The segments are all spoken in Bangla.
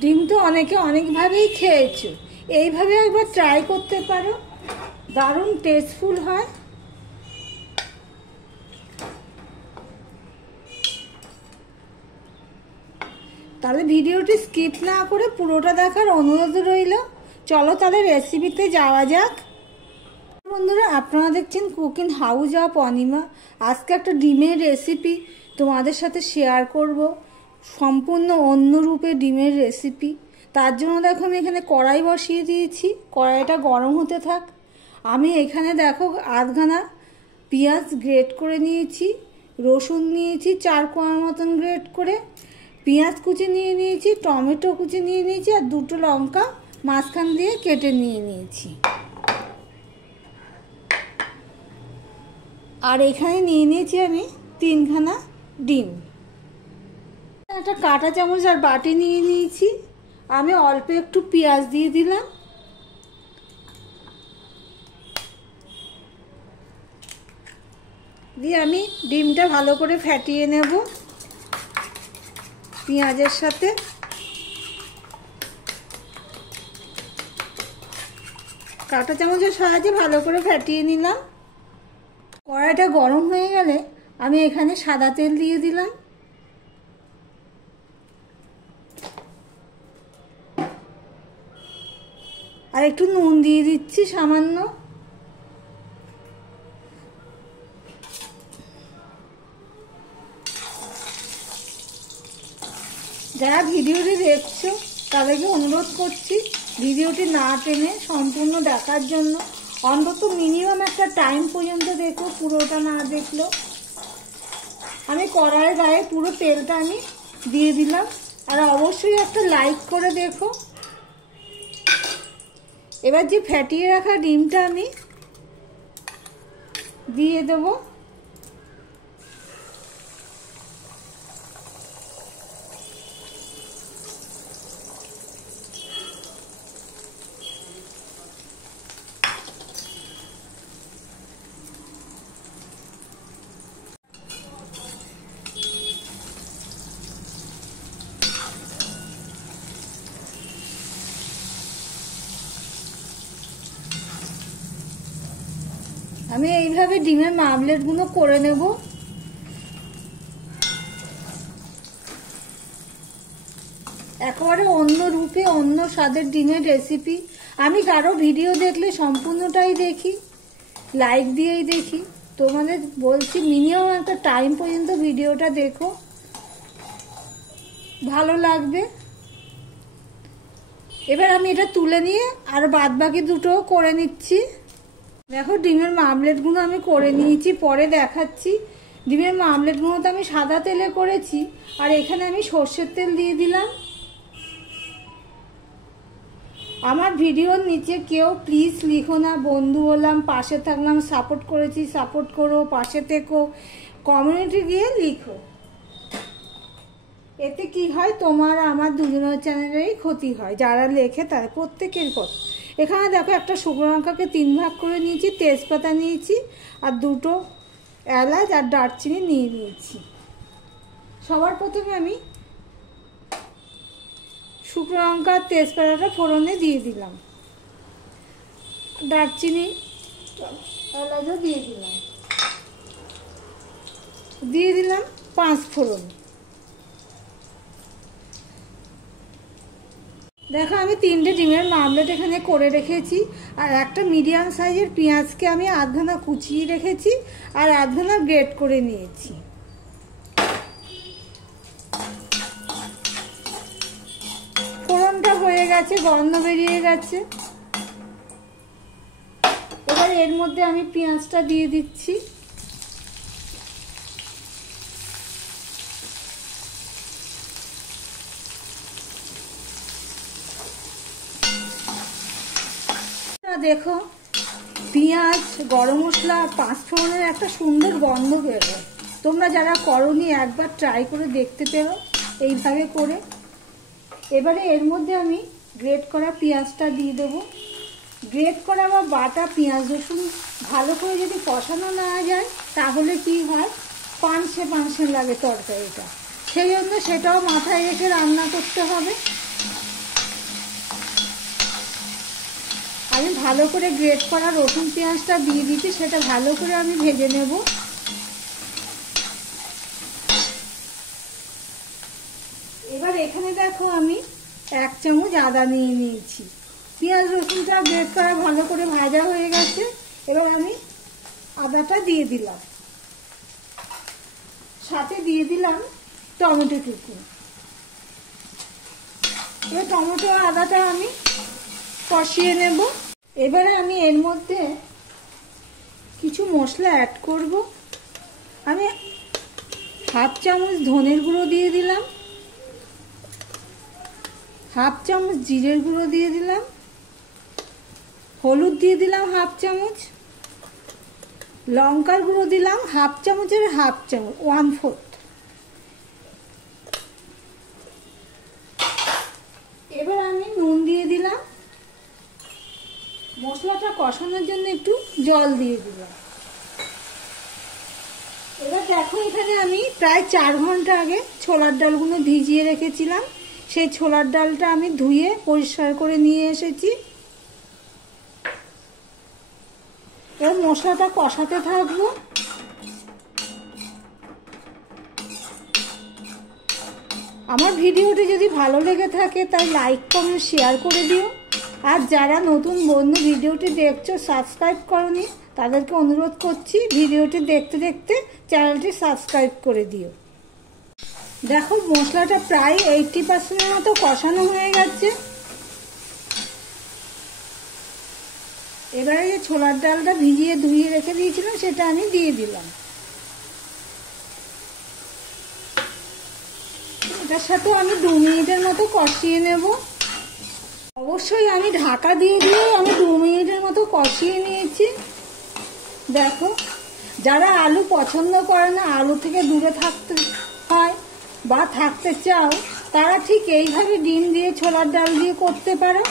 ডিম তো অনেকে অনেকভাবেই খেয়েছো, এইভাবে একবার ট্রাই করতে পারো, দারুণ টেস্টফুল হয়। তাহলে ভিডিওটি স্কিপ না করে পুরোটা দেখার অনুরোধ রইল। চলো তাহলে রেসিপিতে যাওয়া যাক। বন্ধুরা, আপনারা দেখছেন কুকিং হাউস অফ অনিমা। আজকে একটা ডিমের রেসিপি তোমাদের সাথে শেয়ার করব, সম্পূর্ণ অন্য রূপে ডিমের রেসিপি। তার জন্য দেখো আমি এখানে কড়াই বসিয়ে দিয়েছি, কড়াইটা গরম হতে থাক। আমি এখানে দেখো আধখানা পেঁয়াজ গ্রেট করে নিয়েছি, রসুন নিয়েছি 4 কোয়ার মতন গ্রেট করে, পেঁয়াজ কুচি নিয়ে নিয়েছি, টমেটো কুচি নিয়ে নিয়েছি, আর 2টো লঙ্কা মাঝখান দিয়ে কেটে নিয়ে নিয়েছি। আর এখানে নিয়ে নিয়েছি আমি 3খানা ডিম। একটা কাঁটা চামচ আর বাটি নিয়ে নিয়েছি। আমি অল্প একটু পেঁয়াজ দিয়ে দিলাম, দিয়ে আমি ডিমটা ভালো করে ফেটিয়ে নেব পেঁয়াজের সাথে। কাঁটা চামচের সাহায্যে ভালো করে ফেটিয়ে নিলাম। কড়াইটা গরম হয়ে গেলে আমি এখানে সাদা তেল দিয়ে দিলাম, আর একটু নুন দিয়ে দিচ্ছি সামান্য। যারা ভিডিওটি দেখছো তাদেরকে অনুরোধ করছি ভিডিওটি না টেনে সম্পূর্ণ দেখার জন্য। অন্তত মিনিমাম একটা টাইম পর্যন্ত দেখো, পুরোটা না দেখলেও। আমি কড়াইয়ের গায়ে পুরো তেলটা আমি দিয়ে দিলাম, আর অবশ্যই একটা লাইক করে দেখো। এবার যে ফেটিয়ে রাখা ডিমটা আমি দিয়ে দেবো। আমি এইভাবে ডিমের মামলেটগুলো করে নেব। একেবারে অন্য রূপে অন্য স্বাদের ডিমের রেসিপি। আমি কারো ভিডিও দেখলে সম্পূর্ণটাই দেখি, লাইক দিয়েই দেখি। তোমাদের বলছি মিনিমাম একটা টাইম পর্যন্ত ভিডিওটা দেখো, ভালো লাগবে। এবার আমি এটা তুলে নিয়ে আর বাদ বাকি দুটো করে নিচ্ছি। দেখো ডিমের মামলেটগুলো আমি করে নিয়েছি, পরে দেখাচ্ছি। ডিমের মামলেটগুলো তো আমি সাদা তেলে করেছি, আর এখানে আমি সর্ষের তেল দিয়ে দিলাম। আমার ভিডিওর নিচে কেউ প্লিজ লিখো না বন্ধু হলাম, পাশে থাকলাম, সাপোর্ট করেছি, সাপোর্ট করো, পাশে থেকো, কমিউনিটি গিয়ে লিখো। এতে কি হয়, তোমার আমার দুজনের চ্যানেলেরই ক্ষতি হয়। যারা লেখে তারা প্রত্যেকের কথা। এখানে দেখো একটা শুকনো লঙ্কাকে 3 ভাগ করে নিয়েছি, তেজপাতা নিয়েছি, আর 2টো এলাচ আর দারচিনি নিয়ে নিয়েছি। সবার প্রথমে আমি শুকনো লঙ্কা আর তেজপাতাটা ফোড়নে দিয়ে দিলাম, দারচিনি এলাচও দিয়ে দিলাম 5 ফোড়ন। দেখো আমি 3টে ডিমের মামলেট এখানে করে রেখেছি, আর একটা মিডিয়াম সাইজের পেঁয়াজকে আমি আধখানা কুচিয়ে রেখেছি, আর আধখানা গ্রেট করে নিয়েছি। ফোড়নটা হয়ে গেছে, গন্ধ বেরিয়ে গেছে। এবার এর মধ্যে আমি পেঁয়াজটা দিয়ে দিচ্ছি। দেখো পেঁয়াজ, গরম মশলা আর 5 ফোড়নের একটা সুন্দর গন্ধ বেরোয়। তোমরা যারা করোনি একবার ট্রাই করে দেখতে পেরো এইভাবে করে। এবারে এর মধ্যে আমি গ্রেট করা পেঁয়াজটা দিয়ে দেবো। গ্রেট করা বা বাটা পেঁয়াজ রসুন ভালো করে যদি কষানো না যায় তাহলে কি হয়, পানসে লাগে তরকারিটা। সেই জন্য সেটাও মাথায় রেখে রান্না করতে হবে। আমি ভালো করে গ্রেট করা রসুন পেঁয়াজটা দিয়ে দিচ্ছি, সেটা ভালো করে আমি ভেজে নেব। এবার এখানে দেখো আমি 1 চামচ আদা নিয়ে নিয়েছি। পেঁয়াজ রসুনটা গ্রেট করা ভালো করে ভাজা হয়ে গেছে। এবার আমি আদাটা দিয়ে দিলাম, সাথে দিয়ে দিলাম টমেটো টুকু। এবার টমেটো আদাটা আমি কষিয়ে নেব। এবারে আমি এর মধ্যে কিছু মশলা অ্যাড করব। আমি 1/2 চামচ ধনের গুঁড়ো দিয়ে দিলাম, 1/2 চামচ জিরের গুঁড়ো দিয়ে দিলাম, হলুদ দিয়ে দিলাম 1/2 চামচ, লঙ্কার গুঁড়ো দিলাম 1/2 চামচের 1/2 চামচ, 1/4। এবার আমি নুন দিয়ে দিলাম, মশলাটা কষানোর জন্য একটু জল দিয়ে দিলাম। এবার দেখো এখানে আমি প্রায় 4 ঘন্টা আগে ছোলার ডালগুলো ভিজিয়ে রেখেছিলাম। সেই ছোলার ডালটা আমি ধুয়ে পরিষ্কার করে নিয়ে এসেছি। এবার মশলাটা কষাতে থাকবো। আমার ভিডিওটি যদি ভালো লেগে থাকে তাই লাইক কমেন্ট শেয়ার করে দিও। আর যারা নতুন বন্ধু ভিডিওটি দেখছো সাবস্ক্রাইব করনি, তাদেরকে অনুরোধ করছি ভিডিওটি দেখতে দেখতে চ্যানেলটি সাবস্ক্রাইব করে দিও। দেখো মশলাটা প্রায় 80% মতো কষানো হয়ে গেছে। এবারে যে ছোলার ডালটা ভিজিয়ে ধুয়ে রেখে দিয়েছিলাম সেটা আমি দিয়ে দিলাম। এটার সাথে আমি 2 মিনিটের মতো কষিয়ে নেব। অবশ্যই আমি ঢাকা দিয়ে আমি 2 মিনিটের মতো কষিয়ে নিয়েছি। দেখো যারা আলু পছন্দ করে না, আলু থেকে দূরে থাকতে হয় বা থাকতে চাও, তারা ঠিক এইভাবে ডিম দিয়ে ছোলার ডাল দিয়ে করতে পারো।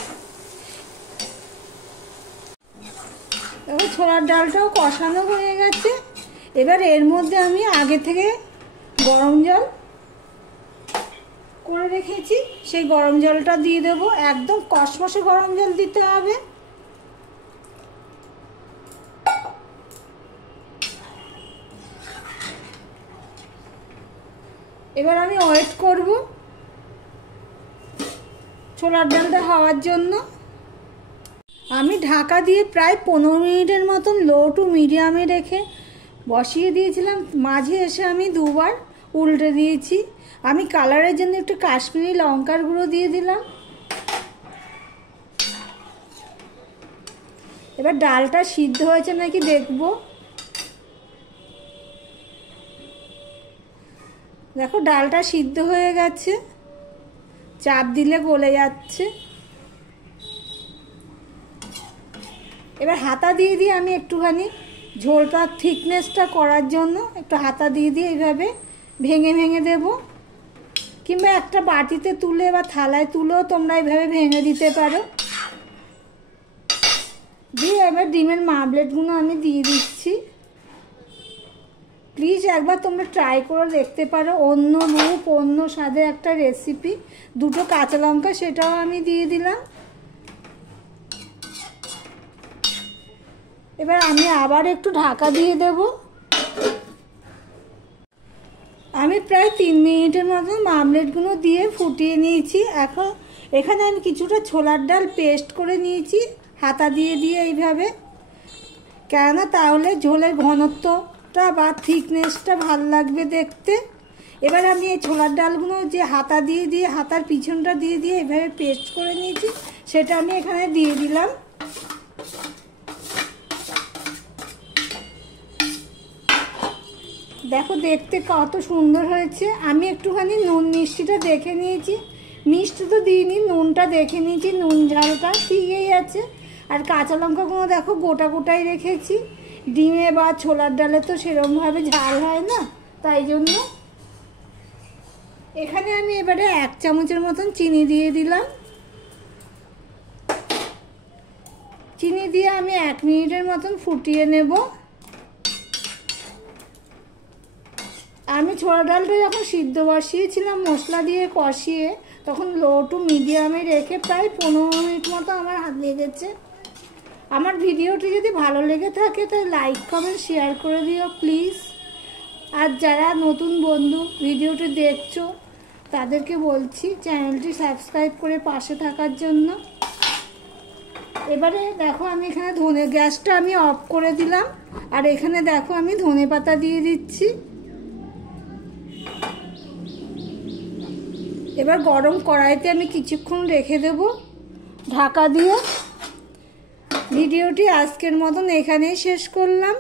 এবার ছোলার ডালটাও কষানো হয়ে গেছে। এবার এর মধ্যে আমি আগে থেকে গরম জল করে রেখেছি, সেই গরম জলটা দিয়ে দেবো। একদম কষকষে গরম জল দিতে হবে। এবার আমি ওয়েট করব ছোলার ডালটা হওয়ার জন্য। আমি ঢাকা দিয়ে প্রায় 15 মিনিটের মতন লো টু মিডিয়ামে রেখে বসিয়ে দিয়েছিলাম। মাঝে এসে আমি 2 বার উল্টে দিয়েছি। আমি কালারের জন্য একটু কাশ্মীরি লঙ্কার গুঁড়ো দিয়ে দিলাম। এবার ডালটা সিদ্ধ হয়েছে নাকি দেখব। দেখো ডালটা সিদ্ধ হয়ে গেছে, চাপ দিলে গলে যাচ্ছে। এবার হাতা দিয়ে আমি একটুখানি ঝোলটার থিকনেসটা করার জন্য একটু হাতা দিয়ে এইভাবে ভেঙে ভেঙে দেব। কিংবা একটা বাটিতে তুলে বা থালায় তুলেও তোমরা এইভাবে ভেঙে দিতে পারো। দিয়ে এবার ডিমের মাবলেটগুলো আমি দিয়ে দিচ্ছি। প্লিজ একবার তোমরা ট্রাই করে দেখতে পারো, অন্য রূপ অন্য স্বাদের একটা রেসিপি। 2টো কাঁচা লঙ্কা সেটাও আমি দিয়ে দিলাম। এবার আমি আবার একটু ঢাকা দিয়ে দেব। আমি প্রায় 3 মিনিটের মতো মামলেটগুলো দিয়ে ফুটিয়ে নিয়েছি। এখন এখানে আমি কিছুটা ছোলার ডাল পেস্ট করে নিয়েছি হাতা দিয়ে এইভাবে, কেননা তাহলে ঝোলের ঘনত্বটা বা থিকনেসটা ভাল লাগবে দেখতে। এবার আমি এই ছোলার ডালগুলো যে হাতা দিয়ে হাতার পিছনটা দিয়ে এইভাবে পেস্ট করে নিয়েছি সেটা আমি এখানে দিয়ে দিলাম। দেখো দেখতে কত সুন্দর হয়েছে। আমি একটুখানি নুন মিষ্টিটা দেখে নিয়েছি, মিষ্টি তো দিইনি, নুনটা দেখে নিয়েছি, নুন ঝালটা ঠিকই আছে। আর কাঁচা লঙ্কাগুলো দেখো গোটা গোটাই রেখেছি। ডিমে বা ছোলার ডালে তো সেরকমভাবে ঝাল হয় না, তাই জন্য। এখানে আমি এবারে 1 চামচের মতন চিনি দিয়ে দিলাম। চিনি দিয়ে আমি 1 মিনিটের মতন ফুটিয়ে নেব। আমি ছোলা ডালটা যখন সিদ্ধ বসিয়েছিলাম মশলা দিয়ে কষিয়ে, তখন লো টু মিডিয়ামে রেখে প্রায় 15 মিনিট মতো আমার হাত লেগেছে। আমার ভিডিওটি যদি ভালো লেগে থাকে তাহলে লাইক কমেন্ট শেয়ার করে দিও প্লিজ। আর যারা নতুন বন্ধু ভিডিওটি দেখছো তাদেরকে বলছি চ্যানেলটি সাবস্ক্রাইব করে পাশে থাকার জন্য। এবারে দেখো আমি এখানে গ্যাসটা আমি অফ করে দিলাম, আর এখানে দেখো আমি ধনেপাতা দিয়ে দিচ্ছি। এবার গরম কড়াইতে আমি কিছুক্ষণ রেখে দেব ঢাকা দিয়ে। ভিডিওটি আজকের মতন এখানেই শেষ করলাম।